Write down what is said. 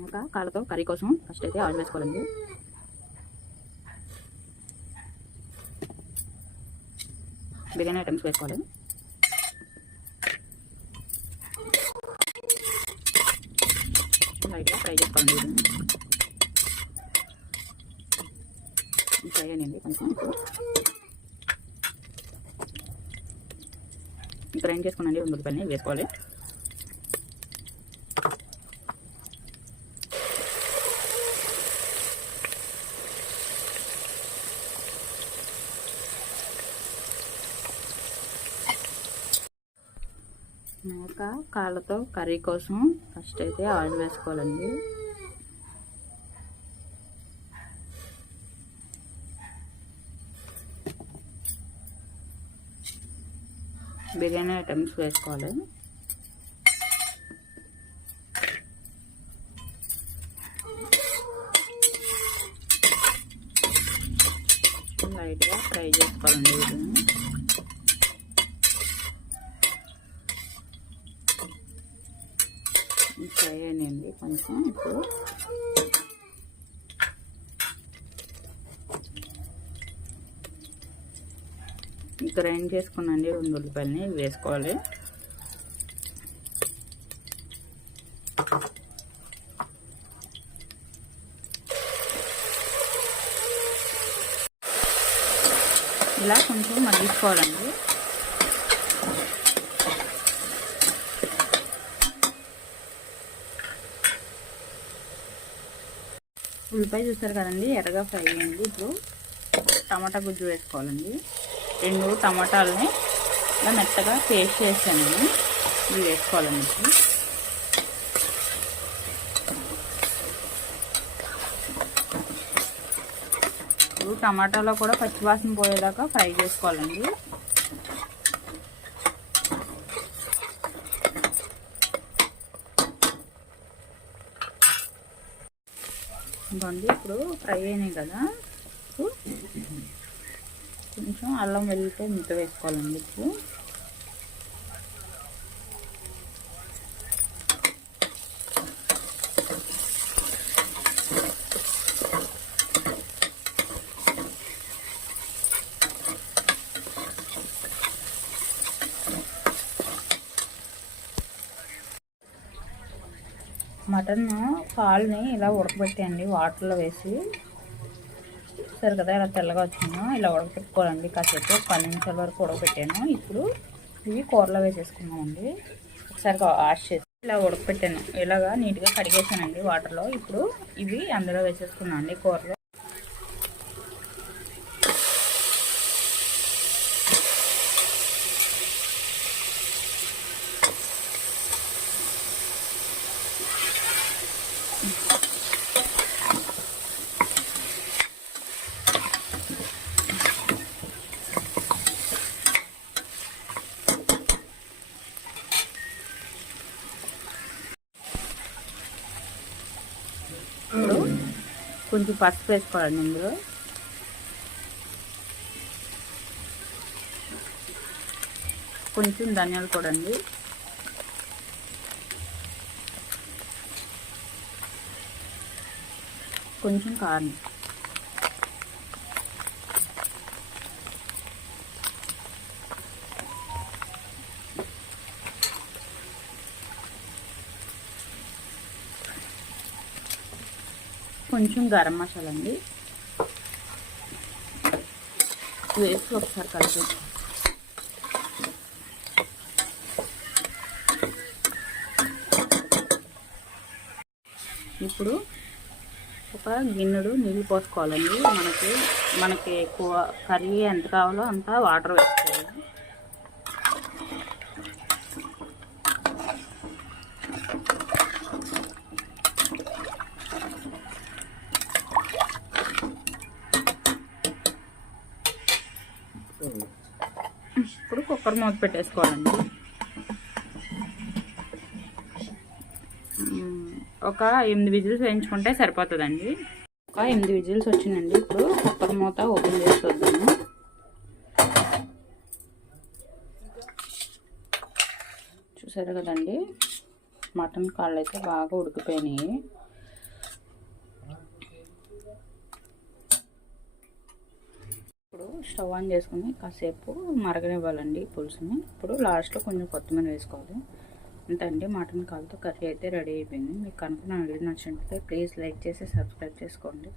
ఇంకా కాళ్ళతో కర్రీ కోసం ఫస్ట్ అయితే ఆయిల్ వేసుకోవాలండి. బిర్యానీ ఐటమ్స్ వేసుకోవాలి. లైట్గా ఫ్రై చేసుకోండి ఫ్రై అయ్యండి కొంచెం గ్రైండ్ చేసుకున్నాండి రెండు రూపాయలని వేసుకోవాలి. ఇంకా కాళ్ళతో కర్రీ కోసం ఫస్ట్ అయితే ఆయిల్ వేసుకోవాలండి. బిర్యానీ ఐటమ్స్ వేసుకోవాలి. లైట్గా ఫ్రై చేసుకోవాలండి. వీటిని ఫ్రై అయ్యండి కొంచెం ఇప్పుడు. గ్రైండ్ చేసుకున్నాండి రెండు ఉల్లిపాయలని వేసుకోవాలి. ఇలా కొంచెం మగ్గించుకోవాలండి. ఉల్లిపాయ చూస్తారు కదండి ఎర్రగా ఫ్రై అయింది. ఇప్పుడు టమాటా గుజ్జు వేసుకోవాలండి. రెండు టమాటాలని ఇలా మెత్తగా పేస్ట్ చేసాను ఇవి వేసుకోవాలండి ఇప్పుడు. ఇప్పుడు టమాటాలో కూడా పచ్చివాసన పోయేదాకా ఫ్రై చేసుకోవాలండి. ఇదిగోండి ఇప్పుడు ఫ్రై అయినాయి కదా. కొంచెం అల్లం వెల్లిపాయ మిత వేసుకోవాలండి ఇప్పుడు. మటన్ కాల్ని ఇలా ఉడకబెట్టేయండి వాటర్లో వేసి. సరే కదా ఇలా తెల్లగా వచ్చిందో? ఇలా ఉడకపెట్టుకోవాలండి కాసేపు పది నిమిషాల వరకు ఉడకపెట్టాను ఇప్పుడు ఇవి కూరలో వేసేసుకున్నామండి ఒకసారి వాష్ చేసి ఇలా ఉడకపెట్టాను ఇలాగా నీట్గా కడిగేసానండి వాటర్లో. ఇప్పుడు ఇవి అందులో వేసేసుకున్నాను అండి కూరలో. ఇప్పుడు కొంచెం పసుపు వేసుకోవాలండి ఇందులో. కొంచెం ధనియాలు కూడా అండి. కొంచెం కారం. కొంచెం గరం మసాలా అండి వేసి ఒకసారి కలిపి. ఇప్పుడు ఒక గిన్నెడు నీళ్ళు పోసుకోవాలండి. మనకి మనకి ఎక్కువ కర్రీ ఎంత కావాలో అంత వాటర్ వేసుకోవాలి. ఇప్పుడు కుక్కర్ మూత పెట్టేసుకోవాలండి. ఒక ఎనిమిది విజిల్స్ వేయించుకుంటే సరిపోతుందండి. ఒక ఎనిమిది విజిల్స్ వచ్చిందండి. ఇప్పుడు కుక్కర్ మూత ఓపెన్ చేసి చూసారు కదండి? మటన్ కాళ్ళు అయితే బాగా ఉడికిపోయినాయి. స్టవ్ ఆన్ చేసుకుని కాసేపు మరగనివ్వాలండి పులుసుని. ఇప్పుడు లాస్ట్లో కొంచెం కొత్తిమీర వేసుకోవాలి. అంతే అండి మటన్ కాలుతో కర్రీ అయితే రెడీ అయిపోయింది. మీకు కనుక నా వీడియో నచ్చినట్లయితే ప్లీజ్ లైక్ చేసి సబ్స్క్రైబ్ చేసుకోండి.